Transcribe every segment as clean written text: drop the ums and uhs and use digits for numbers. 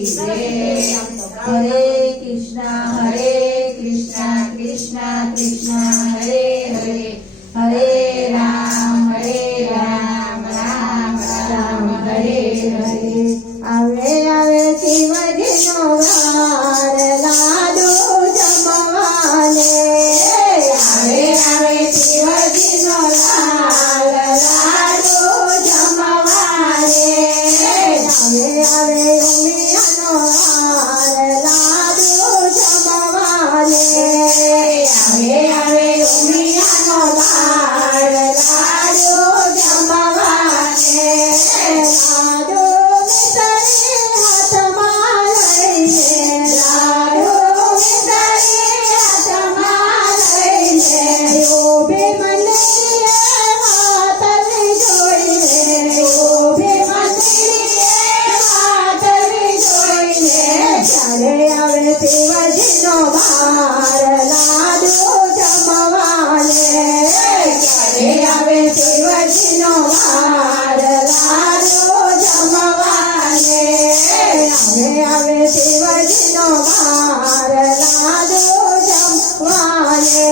जय। हरे कृष्णा कृष्णा कृष्णा हरे हरे, हरे राम राम राम हरे हरे। आवे आवे शिवजी नो वार लाडू जमवाले। आवे आवे शिवजी नो लाल लाडू जमवाले। आवे आवे उमिया नो वार लाडू जमवाले। आवे आवे उमिया नो लाल लाडू जमवाले। लाडू मिठाई हाथમાં લઈને, लाडू मिठाई हाथમાં લઈને, ઊભી મંદિરે માતની જોઈને, ઊભી મંદિરે માતની જોઈને, ચાલે આવે શિવજીનો વાર લાડુ જમવાલે। ચાલે આવે શિવજીનો વાર લાડુ જમવાલે। આવે આવે શિવજીનો વાર લાડુ જમવાલે।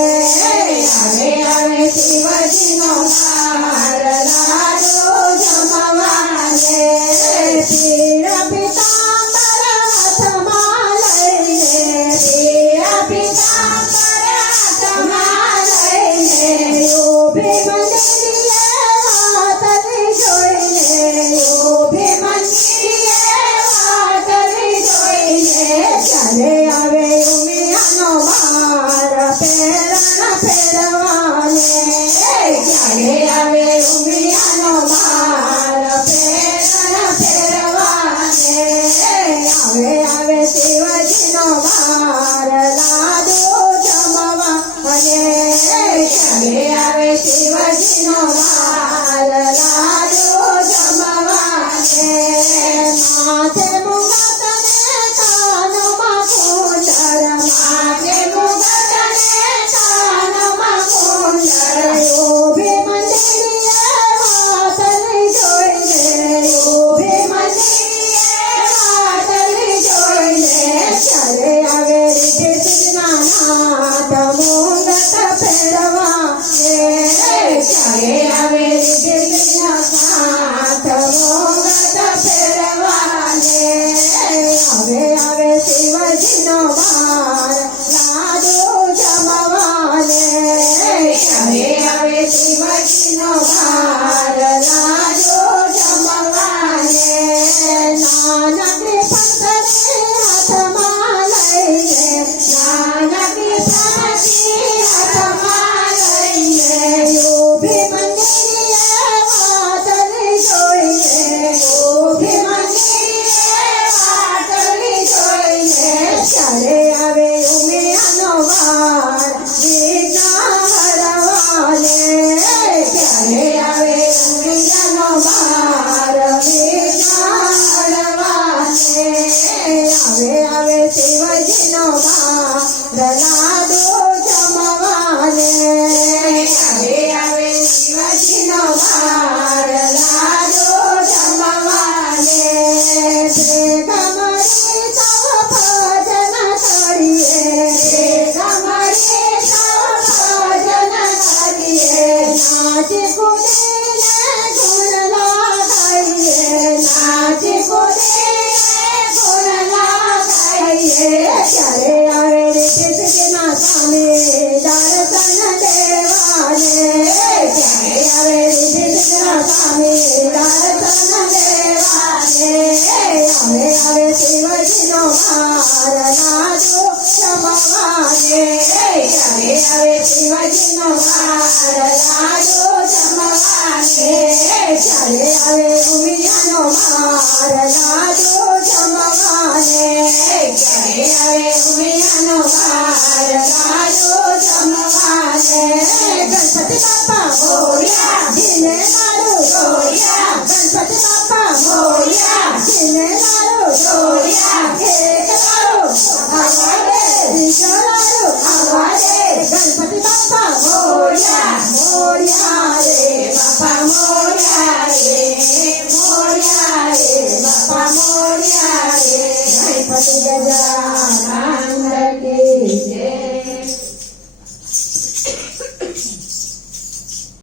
આવે આવે શિવજીનો વાર લાડુ જમવાલે। પીળા પીતાંબર હાથમાં લઈને, પીળા પીતાંબર હાથમાં લઈને, ઊભી મંદિરે માતની જોઈને, ઊભી મંદિરે માતની જોઈને, ચાલે આવે ઉમિયાનો વાર પેરણ ફેરવાલે। ચાલે આવે ઉમિયાનો વાર પેરણ ફેરવાલે। આવે આવે શિવજીનો વાર લાડુ જમવાલે। ચાલે આવે શિવજીનો વાર લાડુ જમવાલે। માથે મુગટને કાનમાં કુંડળ, માથે મુગટને કાનમાં કુંડળ, ઊભી મંદિરે માતની જોઈને, ઊભી મંદિરે માતની જોઈને, ચાલે આવે રીતિ સિદ્ધના નાથ મુંડટ ફેરવાલે। ચાલે આવે રીતિ સિદ્ધના નાથ મુંડટ ફેરવાલે। આવે આવે શિવજીનો વાર લાડુ જમવાલે। આવે આવે શિવજીનો વાર લાડુ જમવાલે। નાનકડી પંખડી હાથમાં લઈને, નાનકડી પંખડી હાથમાં લઈને, ઊભી મંદિરે માતની જોઈને, ઊભી મંદિરે માતની જોઈને, ચાલે આવે ઉમિયાનો વાર વિઘ્ન હરવાલે। ચાલે આવે ઉમિયાનો વાર વિઘ્ન હરવાલે। આવે આવે શિવજીનો વાર લાડુ જમવાલે। આવે આવે શિવજીનો વાર લાડુ જમવાલે। ભેગમરી તવ ભજન કરીએ, ભેગમરી સૌ ભજન કરીએ, નાચી કૂદીને ગુણ લગાઈએ, નાચી કૂદીને ગુણ લગાઈએ। ચાલે આવે રીતિ સિદ્ધના સ્વામી દર્શન દેવાલે। ચાલે આવે રીતિ સિદ્ધના સ્વામી દર્શન દેવાલે। આવે આવે શિવજીનો વાર લાડુ જમવાલે। ચાલે આવે શિવજીનો વાર લાડુ જમવાલે। ચાલે આવે ઉમિયાનો વાર